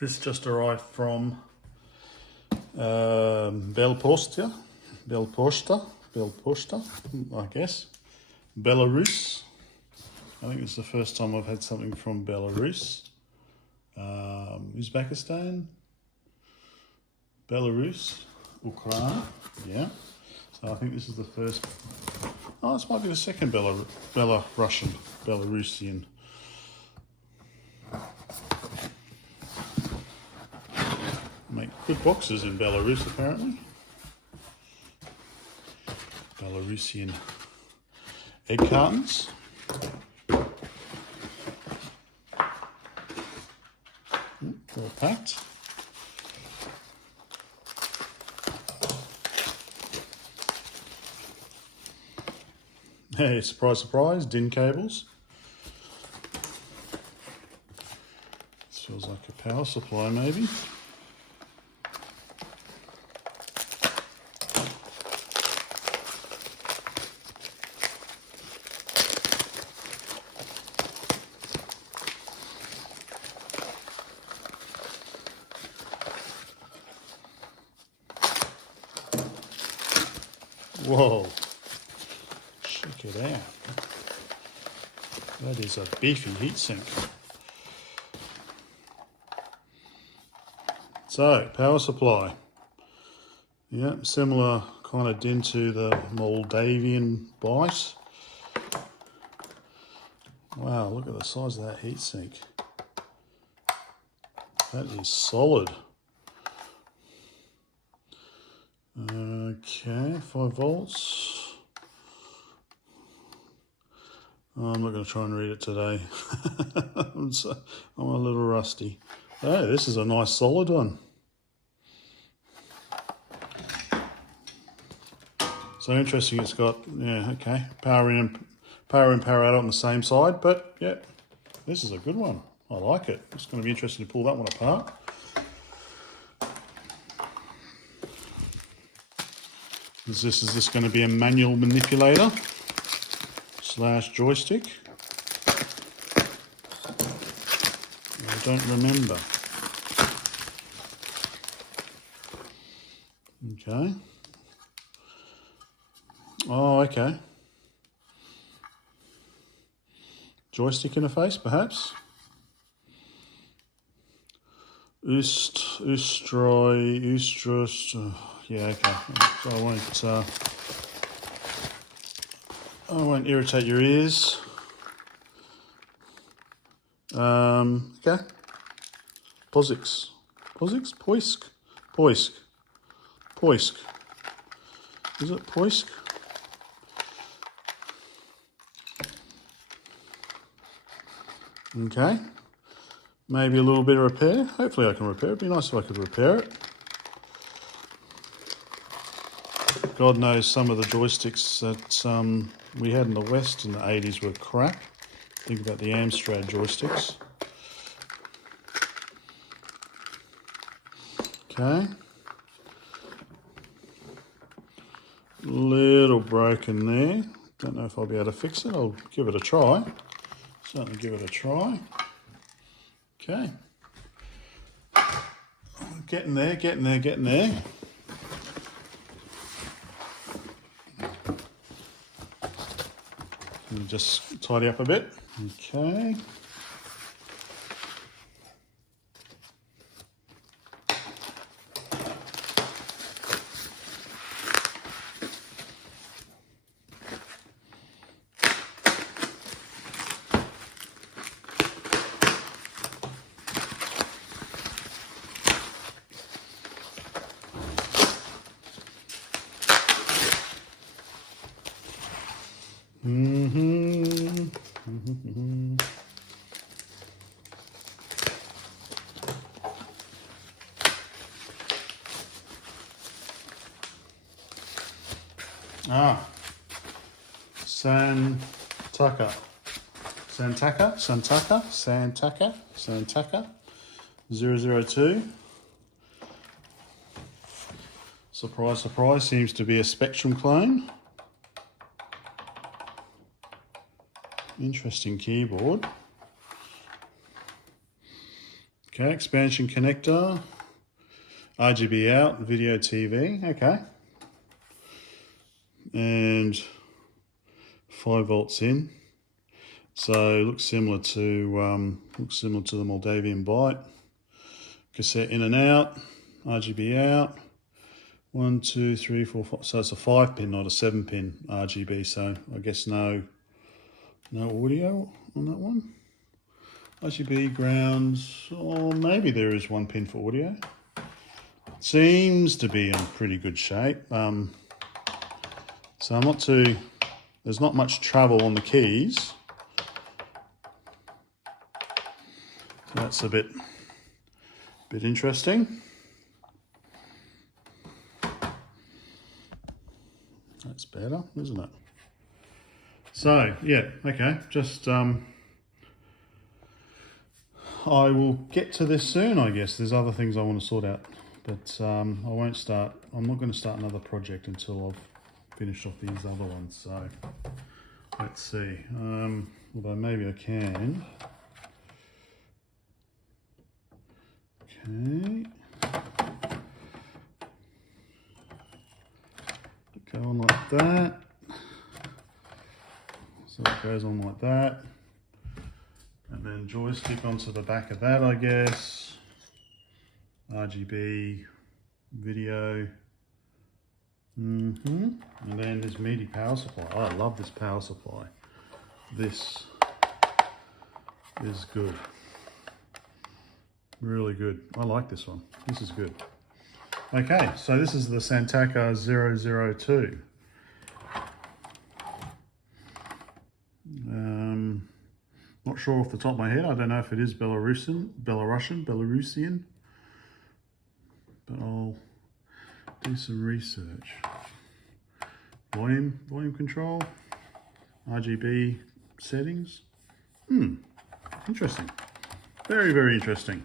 This just arrived from Belposta, I guess. Belarus. I think it's the first time I've had something from Belarus. Uzbekistan, Belarus, Ukraine, yeah. So I think this is the first, oh, this might be the second Belarusian. Make good boxes in Belarus apparently. Belarusian egg cartons. All packed. Hey, surprise, surprise, DIN cables. This feels like a power supply maybe. Whoa, check it out. That is a beefy heatsink. So, power supply. Yeah, similar kind of DIN to the Moldavian bite. Wow, look at the size of that heatsink. That is solid. Okay, 5 volts. Oh, I'm not going to try and read it today. I'm a little rusty. Oh, this is a nice solid one. So interesting, it's got, yeah, okay, power in, power out on the same side, but yeah, this is a good one. I like it. It's going to be interesting to pull that one apart. Is this going to be a manual manipulator / joystick? I don't remember. Okay. Oh, okay. Joystick interface, perhaps. Yeah, okay. So I won't irritate your ears. Okay. Poisk. Is it Poisk? Okay. Maybe a little bit of repair. Hopefully I can repair it. It'd be nice if I could repair it. God knows some of the joysticks that we had in the West in the 80s were crap. Think about the Amstrad joysticks. Okay. Little broken there. Don't know if I'll be able to fix it. I'll give it a try. Certainly give it a try. Okay. Getting there. Let me just tidy up a bit. Okay. Santaka 002. Surprise, surprise, seems to be a Spectrum clone. Interesting keyboard. Okay, expansion connector, RGB out, video TV, okay. And 5 volts in. So looks similar to the Moldavian Byte. Cassette in and out, RGB out. 1, 2, 3, 4, 5. So it's a 5-pin, not a 7-pin RGB. So I guess no audio on that one. RGB grounds, or maybe there is 1 pin for audio. Seems to be in pretty good shape. So I'm not too. There's not much travel on the keys. So that's a bit interesting. That's better, isn't it? So yeah, okay. Just I will get to this soon, I guess. There's other things I want to sort out, but I'm not going to start another project until I've finished off these other ones. So let's see. Although maybe I can. Okay. Go on like that. So it goes on like that. And then joystick onto the back of that, I guess. RGB, video. And then this MIDI power supply. Oh, I love this power supply. This is good. Really good. I like this one. This is good. Okay, so this is the Santaka 002. Not sure off the top of my head. I don't know if it is Belarusian, but I'll do some research. Volume control, RGB settings. Interesting. Very, very interesting.